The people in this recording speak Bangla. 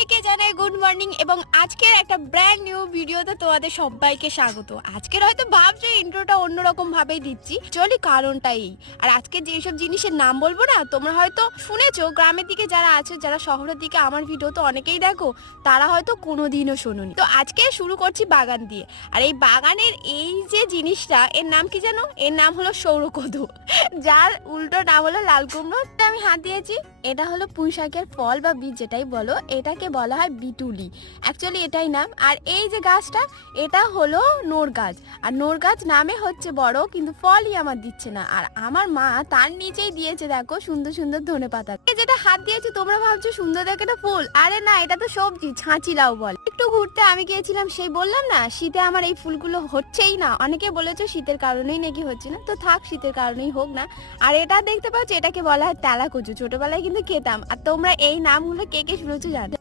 সবাইকে জানাই গুড মর্নিং এবং আজকের একটা ব্র্যান্ড নিউ ভিডিওতে তোমাদের সবাইকে স্বাগত। আজকের হয়তো ভাবছো ইন্ট্রোটা অন্যরকম ভাবেই দিচ্ছি, চলি কারণটা এই। আর আজকে যেসব জিনিসের নাম বলবো না, তোমরা হয়তো শুনেছো, গ্রামের দিকে যারা আছে, যারা শহরের দিকে আমার ভিডিও তো অনেকেই দেখো, তারা হয়তো কোনোদিনও শোনোনি। তো আজকে শুরু করছি বাগান দিয়ে। আর এই বাগানের এই যে জিনিসটা, এর নাম কি জানো? এর নাম হলো সৌরকদু, যার উল্টো নাম হলো লাল কুমড়ো। আমি হাত দিয়েছি, এটা হলো পুঁই শাকের ফল বা বীজ যেটাই বলো, এটাকে বলা হয় বিটুলি, অ্যাকচুয়ালি এটাই নাম। আর এই যে গাছটা, এটা হলো নোর গাছ। আর নোর গাছ নামে হচ্ছে বড়, কিন্তু ফলই আমার দিচ্ছে না। আর আমার মা তার নিচেই দিয়েছে দেখো সুন্দর সুন্দর ধনেপাতা। যেটা হাত দিয়েছি তোমরা ভাবছো সুন্দর দেখে এটা ফুল, আরে না, এটা তো সবজি, ছাঁচি লাউ বল। একটু ঘুরতে আমি গিয়েছিলাম, সেই বললাম না শীতে আমার এই ফুলগুলো হচ্ছেই না। অনেকে বলেছো শীতের কারণেই নাকি হচ্ছে না, তো থাক, শীতের কারণেই হোক না। আর এটা দেখতে পাচ্ছ, এটাকে বলা হয় তেলা কচু, ছোটবেলায় কিন্তু খেতাম। আর তোমরা এই নামগুলো কে কে শুনেছো জানো?